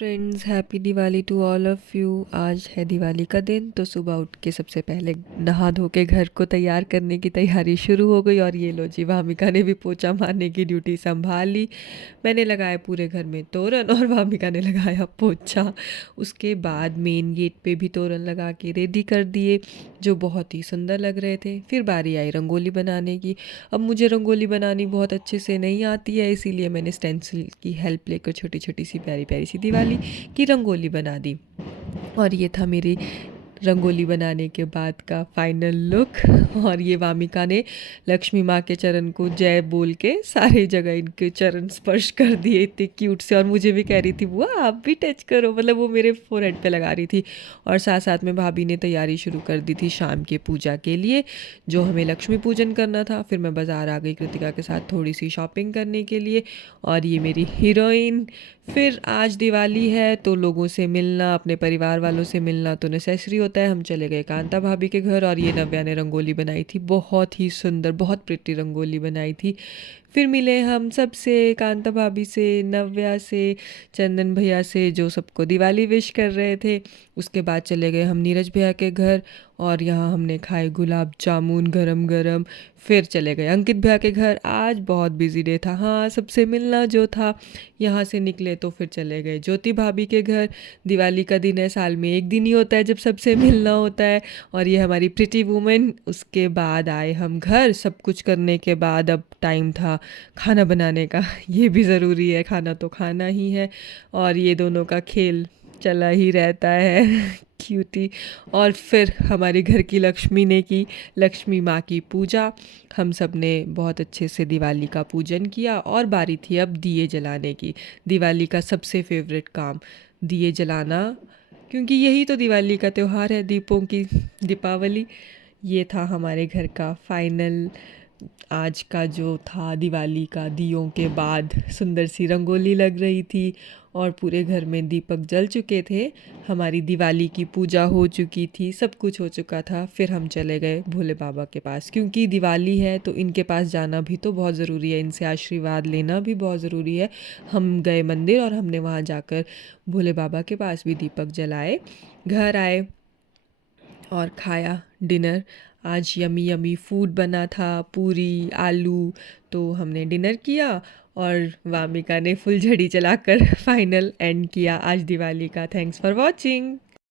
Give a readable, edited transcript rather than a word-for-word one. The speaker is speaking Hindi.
Friends, happy Diwali to all of you. आज है दिवाली का दिन, तो सुबह उठ के सबसे पहले नहा धो के घर को तैयार करने की तैयारी शुरू हो गई। और ये लो जी, भामिका ने भी पोछा मारने की ड्यूटी संभाल ली। मैंने लगाया पूरे घर में तोरण और भामिका ने लगाया पोछा। उसके बाद मेन गेट पे भी तोरण लगा के रेडी कर दिए, जो बहुत ही सुंदर लग रहे थे। फिर बारी आई रंगोली बनाने की। अब मुझे रंगोली बनानी बहुत अच्छे से नहीं आती है, इसीलिए मैंने स्टेंसिल की हेल्प लेकर छोटी छोटी सी प्यारी प्यारी सी दिवाली की रंगोली बना दी। और ये था मेरी रंगोली बनाने के बाद का फाइनल लुक। और ये वामिका ने लक्ष्मी माँ के चरण को जय बोल के सारी जगह इनके चरण स्पर्श कर दिए, इतने क्यूट से। और मुझे भी कह रही थी बुआ आप भी टच करो, मतलब वो मेरे फोरहेड पे लगा रही थी। और साथ साथ में भाभी ने तैयारी शुरू कर दी थी शाम के पूजा के लिए, जो हमें लक्ष्मी पूजन करना था। फिर मैं बाज़ार आ गई कृतिका के साथ थोड़ी सी शॉपिंग करने के लिए। और ये मेरी हीरोइन। फिर आज दिवाली है तो लोगों से मिलना, अपने परिवार वालों से मिलना तो नेसेसरी होता है। हम चले गए कांता भाभी के घर, और ये नव्या ने रंगोली बनाई थी, बहुत ही सुंदर, बहुत प्रिटी रंगोली बनाई थी। फिर मिले हम सबसे, कांता भाभी से, नव्या से, चंदन भैया से, जो सबको दिवाली विश कर रहे थे। उसके बाद चले गए हम नीरज भैया के घर, और यहाँ हमने खाए गुलाब जामुन गरम गरम। फिर चले गए अंकित भैया के घर। आज बहुत बिजी डे था, हाँ सबसे मिलना जो था। यहाँ से निकले तो फिर चले गए ज्योति भाभी के घर। दिवाली का दिन है, साल में एक दिन ही होता है जब सबसे मिलना होता है। और ये हमारी प्रिटी वुमेन। उसके बाद आए हम घर, सब कुछ करने के बाद अब टाइम था खाना बनाने का। ये भी ज़रूरी है, खाना तो खाना ही है। और ये दोनों का खेल चला ही रहता है क्यूटी। और फिर हमारे घर की लक्ष्मी ने की लक्ष्मी माँ की पूजा। हम सब ने बहुत अच्छे से दिवाली का पूजन किया, और बारी थी अब दिए जलाने की। दिवाली का सबसे फेवरेट काम दिए जलाना, क्योंकि यही तो दिवाली का त्यौहार है, दीपों की दीपावली। ये था हमारे घर का फाइनल आज का जो था दिवाली का। दियों के बाद सुंदर सी रंगोली लग रही थी, और पूरे घर में दीपक जल चुके थे। हमारी दिवाली की पूजा हो चुकी थी, सब कुछ हो चुका था। फिर हम चले गए भोले बाबा के पास, क्योंकि दिवाली है तो इनके पास जाना भी तो बहुत ज़रूरी है, इनसे आशीर्वाद लेना भी बहुत ज़रूरी है। हम गए मंदिर, और हमने वहाँ जाकर भोले बाबा के पास भी दीपक जलाए। घर आए और खाया डिनर। आज यमी यमी फूड बना था, पूरी आलू। तो हमने डिनर किया, और वामिका ने फुलझड़ी चलाकर फाइनल एंड किया आज दिवाली का। Thanks for watching.